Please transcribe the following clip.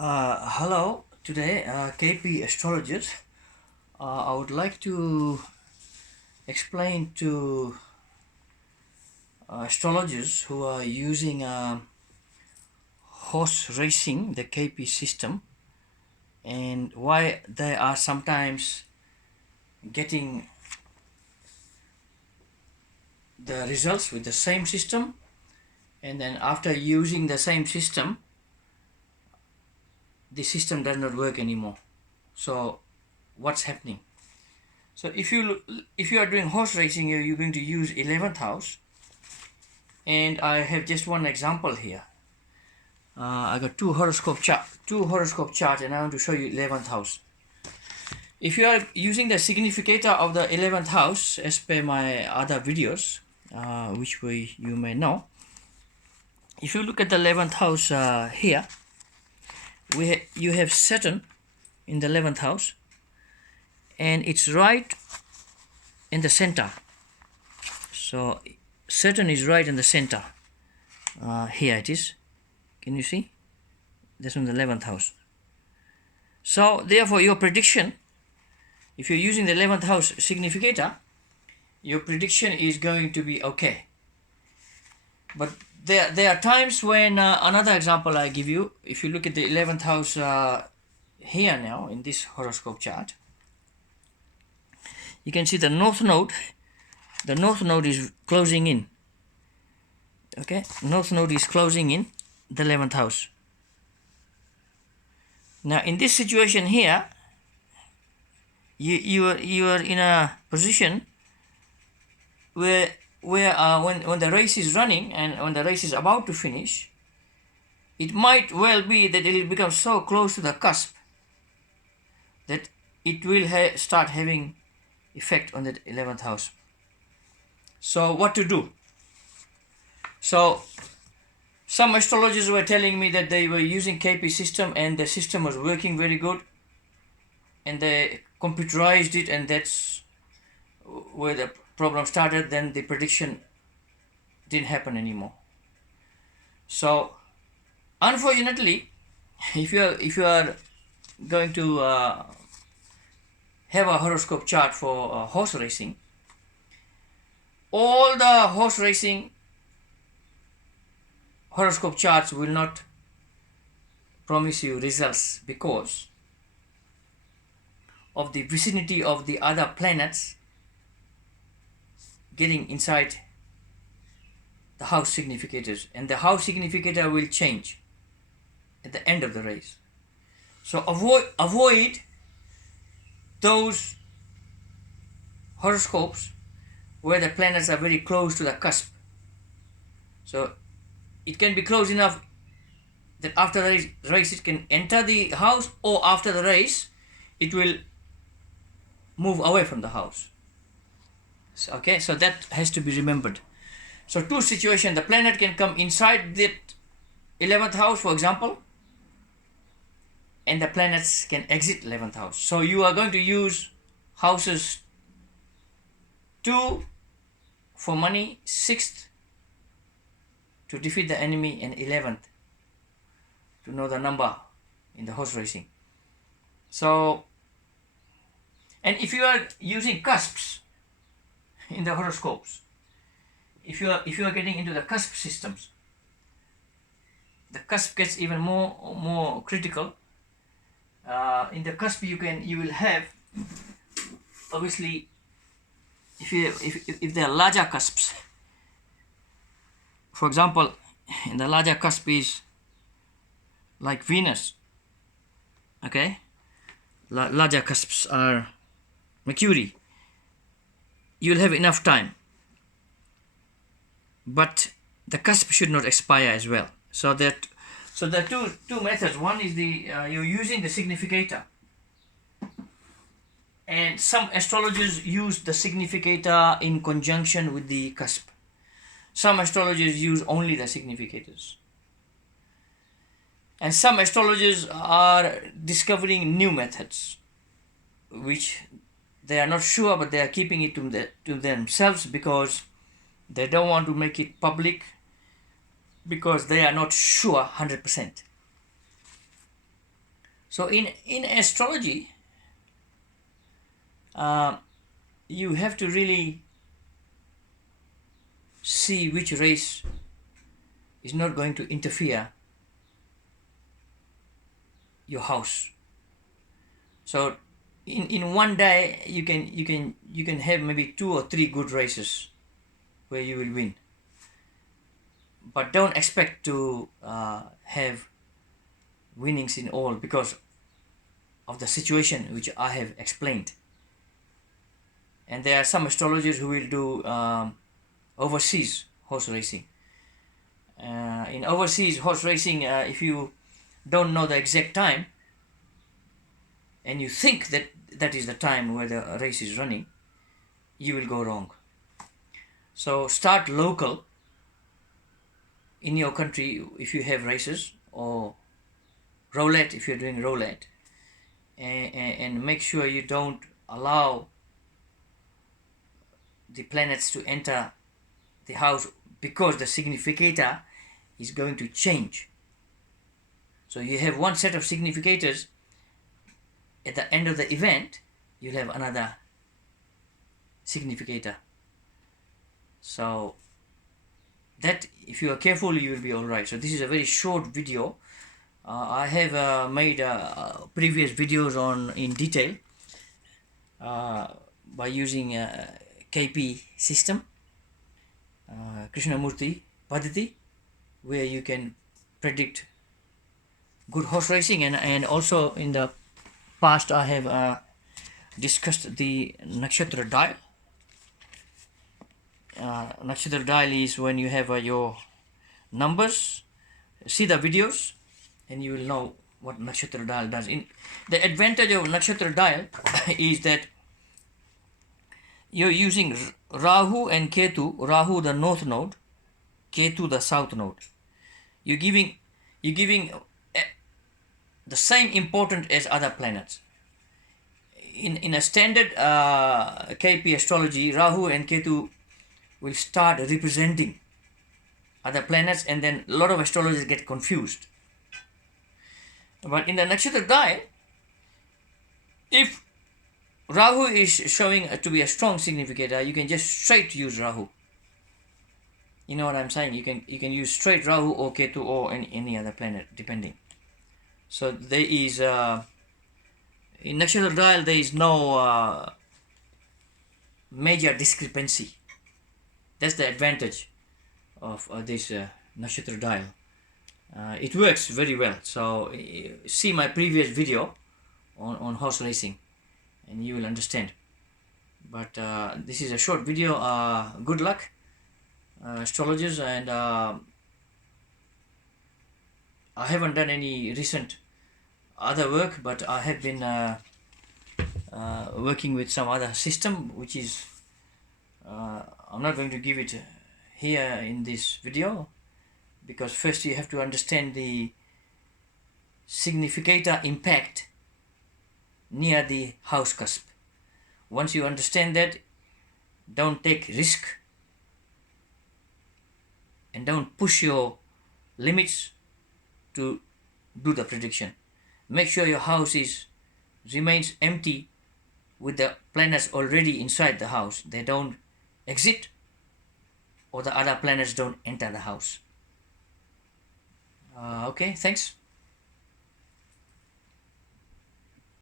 Hello, today KP astrologist. I would like to explain to astrologers who are using horse racing, the KP system, and why they are sometimes getting the results with the same system, and then after using the same system, the system does not work anymore. So, what's happening? So if you are doing horse racing, you're going to use 11th house, and I have just one example here. I got two horoscope charts, and I want to show you 11th house. If you are using the significator of the 11th house, as per my other videos, which you may know, if you look at the 11th house here, you have Saturn in the 11th house, and it's right in the center. So Saturn is right in the center. Here it is. Can you see? This one, the 11th house. So therefore your prediction, if you're using the 11th house significator, your prediction is going to be okay. But there are times when, another example I give you, if you look at the 11th house here now in this horoscope chart, you can see the north node is closing in. Okay, north node is closing in the 11th house. Now in this situation here, you are in a position where when the race is running and when the race is about to finish, it might well be that it will become so close to the cusp that it will start having effect on the 11th house. So what to do? So some astrologers were telling me that they were using KP system and the system was working very good, and they computerized it, and that's where the problem started. Then the prediction didn't happen anymore. So unfortunately, if you are going to have a horoscope chart for horse racing, all the horse racing horoscope charts will not promise you results because of the vicinity of the other planets getting inside the house significators, and the house significator will change at the end of the race. So avoid those horoscopes where the planets are very close to the cusp. So it can be close enough that after the race it can enter the house, or after the race it will move away from the house. Okay, so that has to be remembered. So two situations, the planet can come inside that 11th house, for example, and the planets can exit 11th house. So you are going to use houses 2 for money, 6th to defeat the enemy, and 11th to know the number in the horse racing. So, and if you are using cusps in the horoscopes, if you are getting into the cusp systems, the cusp gets even more critical. In the cusp you will have, obviously, if there are larger cusps, for example, in the larger cusp is like Venus. Okay, larger cusps are Mercury. You'll have enough time, but the cusp should not expire as well. So the two methods. One is you're using the significator, and some astrologers use the significator in conjunction with the cusp. Some astrologers use only the significators, and some astrologers are discovering new methods which they are not sure, but they are keeping it to themselves because they don't want to make it public, because they are not sure 100%. So in astrology, you have to really see which race is not going to interfere your house. So in one day you can have maybe 2 or 3 good races where you will win, but don't expect to have winnings in all because of the situation which I have explained. And there are some astrologers who will do overseas horse racing. In overseas horse racing, if you don't know the exact time and you think that that is the time where the race is running, you will go wrong. So start local in your country if you have races, or roulette if you're doing roulette, and make sure you don't allow the planets to enter the house, because the significator is going to change. So you have one set of significators, at the end of the event you'll have another significator. So that, if you are careful, you will be all right. So this is a very short video. I have made previous videos on in detail by using KP system, Krishnamurti Padhati, where you can predict good horse racing, and also in the past I have discussed the nakshatra dial. Nakshatra dial is when you have your numbers. See the videos and you will know what nakshatra dial does. The advantage of nakshatra dial is that you're using Rahu and Ketu, Rahu the north node, Ketu the south node. You're giving the same importance as other planets. In a standard KP astrology, Rahu and Ketu will start representing other planets, and then a lot of astrologers get confused. But in the nakshatra dial, if Rahu is showing to be a strong significator, you can just straight use Rahu. You know what I'm saying? You can use straight Rahu or Ketu or any other planet, depending. So there is in nakshatra dial there is no major discrepancy. That's the advantage of this nakshatra dial. It works very well. So see my previous video on horse racing and you will understand. But this is a short video. Good luck, astrologers. And I haven't done any recent other work, but I have been working with some other system, which is I'm not going to give it here in this video, because first you have to understand the significator impact near the house cusp. Once you understand that, don't take risk and don't push your limits to do the prediction. Make sure your house remains empty with the planets already inside the house. They don't exit, or the other planets don't enter the house. Okay, thanks.